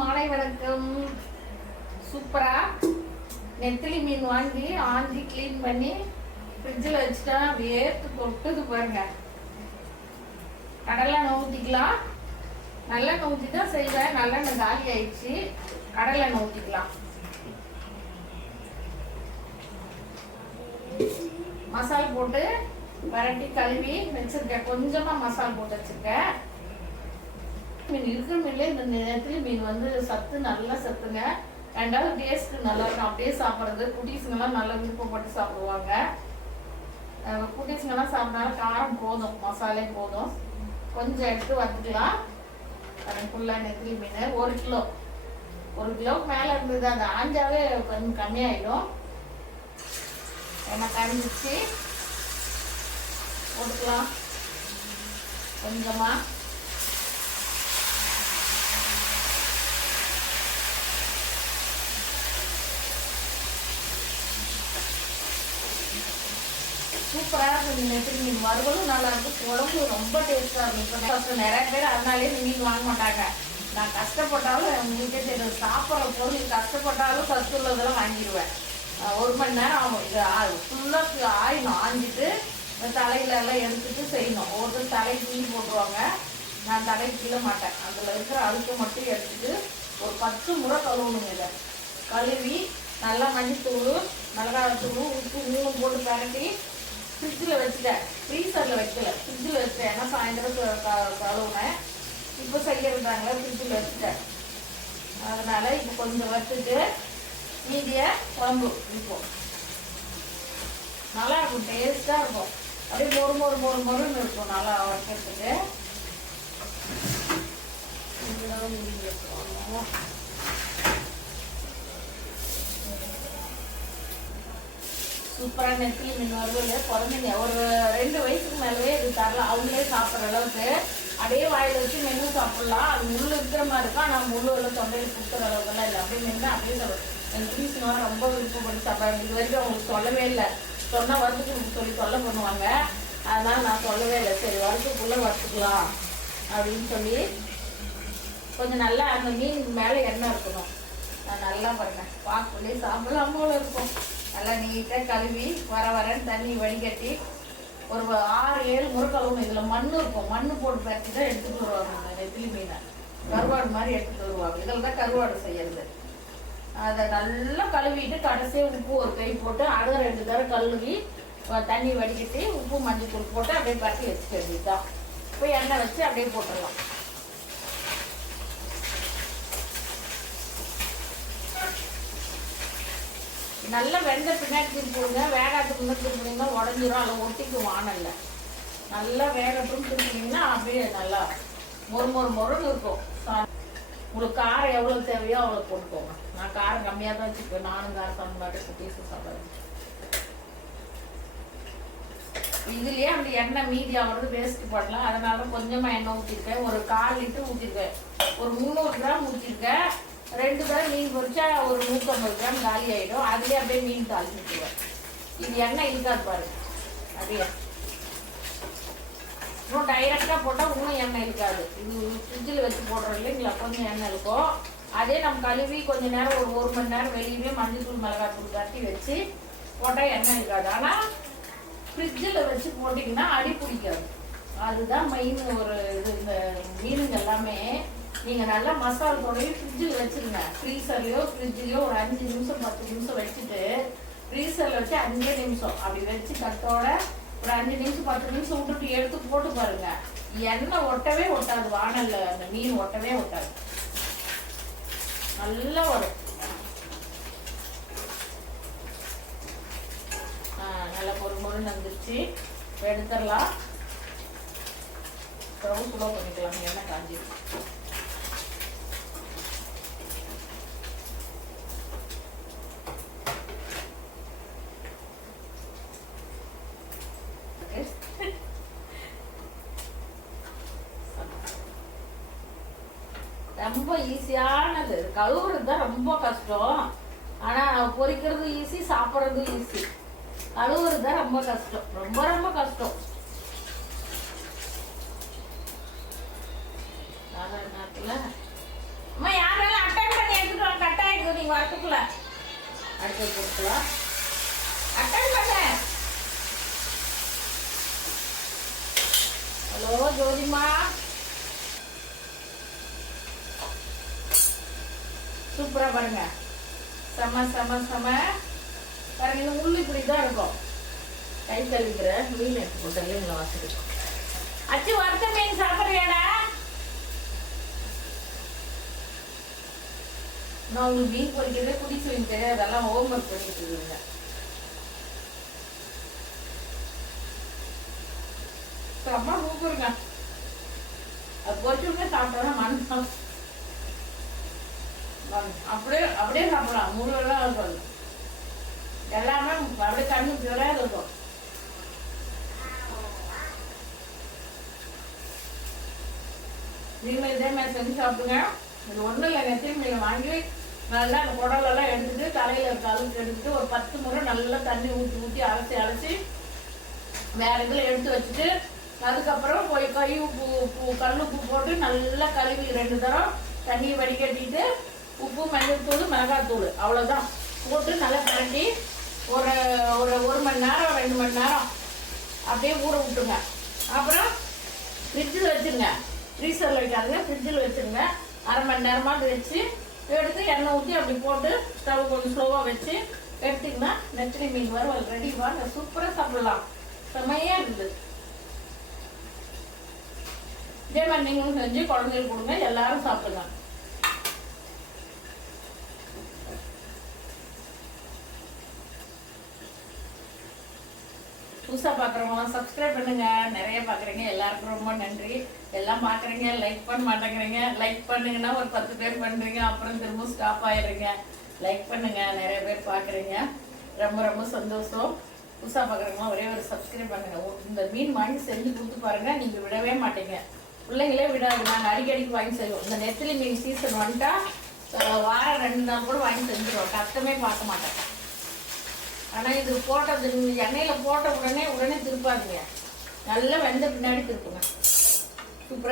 மாலை வணக்கம். சூப்பரா நெத்திலி மீன் வாங்கி ஆஞ்சி க்ளீன் பண்ணி ஃப்ரிட்ஜில் வச்சுட்டா வேர்த்து கொட்டுது பாருங்க. கடலை ஊற்றிக்கலாம் நல்லெண்ணெய் ஊற்றி தான் செய்வேன். நல்லெண்ணெய் காலி ஆயிடுச்சு. கடலெண்ணெய் ஊற்றிக்கலாம் மசால் போட்டு வரட்டி கழுவி வச்சிருக்கேன். கொஞ்சமா மசால் போட்டு வச்சிருக்கேன். மீன் இருக்கிற மீன்ல இந்த நெத்திலி மீன் வந்து சத்து நல்லா சத்துங்க. ரெண்டாவது டேஸ்ட் நல்லா இருக்கும். அப்படியே சாப்பிட்றது. குட்டீஸுங்கெல்லாம் நல்லா விருப்பப்பட்டு சாப்பிடுவாங்க. குட்டீஸுங்கெல்லாம் சாப்பிட்டாலும் காரம் போதும். மசாலே போதும். கொஞ்சம் எடுத்து வறுத்துக்கலாம். ஃபுல்லாக நெத்திலி மீன். ஒரு கிலோ. ஒரு கிலோவுக்கு மேலே இருந்தது. அது ஆஞ்சாவே கொஞ்சம் கம்மியாயிடும். எண்ணெய் கரைஞ்சிச்சு. போட்டுக்கலாம். கொஞ்சமா. சூப்பராக இருந்தது இந்த மீன் வறுவலும் நல்லா இருக்கும் குழம்பு ரொம்ப டேஸ்ட்டாக இருக்கும் இப்போ ஃபஸ்ட்டு நிறைய பேர் அதனாலே மீன் வாங்க மாட்டாங்க. நான் கஷ்டப்பட்டாலும் உங்களுக்கே தெரியும் சாப்பிட்ற பொருள் கஷ்டப்பட்டாலும் ஃபஸ்ட்டு உள்ளதெல்லாம் வாங்கிடுவேன் ஒரு மணி நேரம் ஆகும். இது ஃபுல்லாக ஆயிடும் ஆஞ்சிட்டு தலையில எல்லாம் எடுத்துட்டு செய்யணும். ஒருத்தர் தலைக்கு மீன் போட்டுருவாங்க. நான் தலைக்கு கீழ மாட்டேன். அதில் இருக்கிற அழுக்கு மட்டும் எடுத்துட்டு ஒரு பத்து முறை கழுவணுங்க இதை. கழுவி நல்லா மஞ்சத்தூள் மிளகாத்தூள் உப்பு மூணு போட்டு பரட்டி வச்சுட்டேன் ஃப்ரீசரில் வைக்கல ஃப்ரிட்ஜில் வச்சுட்டேன் ஏன்னா சாயந்தரம் க- கழுவுனேன் இப்போ செய்யறதாங்களா ஃப்ரிட்ஜில் வச்சுட்டேன் அதனால இப்போ கொஞ்சம் வச்சுட்டு மீதியை குழம்பு இருக்கும் நல்லா இருக்கும் டேஸ்ட்டாக இருக்கும் அப்படியே மொறு மொறு மொறு மொறுன்னு இருக்கும் நல்லா வைக்கிறதுக்கு இதெல்லாம் மூடி சூப்பராக நெத்திலி மீன் வறுவல். குழந்தைங்க ஒரு ரெண்டு வயசுக்கு மேலவே இது தரலாம். அவங்களே சாப்பிட்ற அளவுக்கு. அப்படியே வாயில் வச்சு மென்று சாப்பிட்லாம். அது முள் இருக்கிற மாதிரி இருக்கும். ஆனால் முள் எல்லாம் தொண்டையில் கொடுக்குற அளவுக்குலாம் இல்லை. அப்படியே மென்று அப்படியே சாப்பிடும் எங்கள் பீஸுங்களாம் ரொம்ப விருப்பப்பட்டு சாப்பிட்றாங்க இது வரைக்கும் அவங்களுக்கு சொல்லவே இல்லை. சொன்னால் வறுத்து சொல்லி தொல்லை பண்ணுவாங்க. அதனால் நான் சொல்லவே இல்லை. சரி வறுத்துக்குள்ளே வறுத்துக்கலாம் அப்படின்னு சொல்லி கொஞ்சம் நல்லா அந்த மீன் மேலே எண்ணெய் இருக்கணும். நான் நல்லா பண்ணேன் பார்க்கலே சாப்பிடலாம் போல இருக்கும். நல்லா நீட்டாக கழுவி வர வரன்னு தண்ணி வடிகட்டி ஒரு ஆறு ஏழு முறுக்கழுவும் இதில் மண் இருக்கும். மண் போட்டு பறிச்சு தான் எடுத்துகிட்டு வருவாங்க நெத்திலி மீனை. கருவாடு மாதிரி எடுத்துகிட்டு வருவாங்க. இதில் தான் கருவாடு செய்யறது. அதை நல்லா கழுவிட்டு கடைசியாக உப்பு ஒரு கை போட்டு அதை ரெண்டு தடவை கழுவி தண்ணி வடிகட்டி உப்பு மஞ்சள் தூள் போட்டு அப்படியே பரட்டி வச்சுக்கிறது தான் போய் எண்ணெய் வச்சு அப்படியே போட்டுடலாம். நல்லா வெந்த பின்னாடி திருப்பிடுங்க வேகாத்துக்கு முன்னாடி திருப்பினீங்கன்னா உடஞ்சிரும். அதில் ஒட்டிக்கும் வானல்ல. நல்லா வேகட்டும் திருப்பினீங்கன்னா அப்படியே நல்லா மொறு மொறு மொறுன்னு இருக்கும். சா- உங்களுக்கு காரம் எவ்வளோ தேவையோ அவ்வளோ போட்டுக்கோங்க. நான் காரம் கம்மியாக தான் வச்சுக்குவேன் நானும் காரம் சாப்பிட மாட்டேன். குட்டீஸும் இதுலேயே அந்த எண்ணெய் மீதி ஆகிறது வேஸ்ட் பண்ணலாம் அதனால கொஞ்சமாக எண்ணெய் ஊற்றிருக்கேன் ஒரு கால் லிட்டர் ஊற்றிருக்கேன் ஒரு முந்நூறு கிராம் ஊற்றிருக்கேன் ரெண்டு தடவை மீன் பொரிச்சா ஒரு நூற்றம்பது கிராம் காலி ஆகிடும் அதுலேயே அப்படியே மீன் தாளிச்சுக்குவேன் இது எண்ணெய் இருக்காது பாருங்க அப்படியே. இன்னும் டைரெக்டாக போட்டால் இன்னும் எண்ணெய் இருக்காது இது ஃப்ரிட்ஜில் வச்சு போடுறோம் இல்லைங்களா? கொஞ்சம் எண்ணெய் இருக்கும் அதே நம்ம கழுவி கொஞ்ச நேரம் ஒரு ஒரு மணி நேரம் வெளியவே மஞ்சள் மிளகாய் தூள் தட்டி வச்சு போட்டால் எண்ணெய் இருக்காது ஆனால் ஃப்ரிட்ஜில் வச்சு போட்டிங்கன்னா அடி பிடிக்காது. அதுதான் மெயின் ஒரு இது. இந்த மீனுங்க எல்லாமே நீங்கள் நல்லா மசாலா தடவி ஃப்ரிட்ஜில் வச்சுருங்க. ஃப்ரீசர்லையோ ஃப்ரிட்ஜ்லையோ ஒரு அஞ்சு நிமிஷம் பத்து நிமிஷம் வச்சுட்டு ஃப்ரீசரில் வச்சு அஞ்சே நிமிஷம். அப்படி வச்சு கட்டோட ஒரு அஞ்சு நிமிஷம் பத்து நிமிஷம் விட்டுட்டு எடுத்து போட்டு பாருங்க. எண்ணெய் ஒட்டவே ஒட்டாது. வானல்ல அந்த மீன் ஒட்டவே ஒட்டாது. நல்லா வரும். நல்லா பொறு பொருன்னு வந்துருச்சு. எடுத்துடலாம். ஸ்டவ் ஸ்லோ பண்ணிக்கலாம். எண்ணெய் காஞ்சி ரொம்ப ஈஸியானது. கழுவுறது தான் ரொம்ப கஷ்டம். ஆனால் பொரிக்கிறது ஈஸி சாப்பிட்றதும் ஈஸி கழுவுறது தான் ரொம்ப கஷ்டம். ரொம்ப ரொம்ப கஷ்டம். நேரத்தில் அம்மா யாரும் அட்டை நீங்கள் வரத்துக்குள்ள அடுத்தது கொடுக்கலாம் அட்டன் பண்ண. ஹலோ ஜோதிமா சூப்பரா பாருங்க. செம செம செம. பாருங்க இந்த உள்ளு இப்படி தான் இருக்கும். கை கழுவிக்கிற மீன் எடுத்து போட்டு மீனில் அச்சு வறுத்த மீன் சாப்பிட்றியாடா? நான் உங்களுக்கு மீன் பொறிக்கிறதே குடிச்சு அதெல்லாம் ஹோம் ஒர்க் பண்ணிட்டு இருக்கீங்க அம்மா கூப்பிடுங்க அது பொறிச்சுமே சாப்பிட்டோம்னா அப்படியே அப்படியே சாப்பிடலாம். முழுவெல்லாம் இருக்கும் எல்லாமே அப்படியே கண்ணு பியூராக இருக்கும். நீங்களும் இதே மாதிரி செஞ்சு சாப்பிடுங்க. இது ஒன்றும் இல்லை நெத்திரி நீங்கள் வாங்கி நல்லா அந்த குடலெல்லாம் எடுத்துட்டு தலையில் கழுத்து எடுத்துட்டு ஒரு பத்து முறை நல்லா தண்ணி ஊற்றி ஊற்றி அரைச்சி அரைச்சி வேற இதில் எடுத்து வச்சுட்டு அதுக்கப்புறம் போய் கை உப்பு உப்பு கல் உப்பு போட்டு நல்லா கழுவி ரெண்டு தரம் தண்ணியை வடிகட்டிட்டு உப்பு மஞ்சள்தூள் மிளகாத்தூள் அவ்வளோதான் போட்டு நல்லா பரண்டி ஒரு ஒரு ஒரு மணி நேரம் ரெண்டு மணி நேரம் அப்படியே ஊற விட்டுருங்க. அப்புறம் ஃப்ரிட்ஜில் வச்சுருங்க. ஃப்ரீசரில் வைக்காதுங்க. ஃப்ரிட்ஜில் வச்சுருங்க. அரை மணி நேரமாக வச்சு எடுத்து எண்ணெய் ஊற்றி அப்படி போட்டு ஸ்டவ் கொஞ்சம் ஸ்லோவாக வச்சு எடுத்திங்கன்னா நெச்சரி மீன் வறுவல் ரெடி வாங்க சூப்பராக சாப்பிடலாம். செம்மையாக இருக்குது. இதே மாதிரி நீங்களும் செஞ்சு குழந்தைகளுக்கு கொடுங்க. எல்லாரும் சாப்பிடுங்க புதுசாக பார்க்குறவங்களாம் சப்ஸ்கிரைப் பண்ணுங்க. நிறைய பார்க்குறீங்க எல்லாருக்கும் ரொம்ப நன்றி. எல்லாம் பார்க்குறீங்க லைக் பண்ண மாட்டேங்கிறீங்க. லைக் பண்ணுங்கன்னா ஒரு பத்து பேர் பண்ணுறீங்க அப்புறம் திரும்ப ஸ்டாப் ஆயிடுறீங்க. லைக் பண்ணுங்க. நிறைய பேர் பார்க்குறீங்க ரொம்ப ரொம்ப சந்தோஷம். புதுசாக பார்க்குறவங்களாம் ஒரே ஒரு சப்ஸ்கிரைப் பண்ணுங்க. இந்த மீன் வாங்கி செஞ்சு கொடுத்து பாருங்க. நீங்கள் விடவே மாட்டீங்க. பிள்ளைங்களே விடாது. நாங்கள் அடிக்கடிக்கு வாங்கி செய்வோம் இந்த நெத்திலி மீன் சீசன் வந்துட்டா வாரம் ரெண்டு நாள் கூட வாங்கி செஞ்சுருவோம் கஷ்டமே பார்க்க மாட்டேன். ஆனால் இது போட்ட திரும்ப எண்ணெயில் போட்ட உடனே உடனே திருப்பாதுங்க. நல்லா வெந்த பின்னாடி திருப்புங்க. சூப்பராக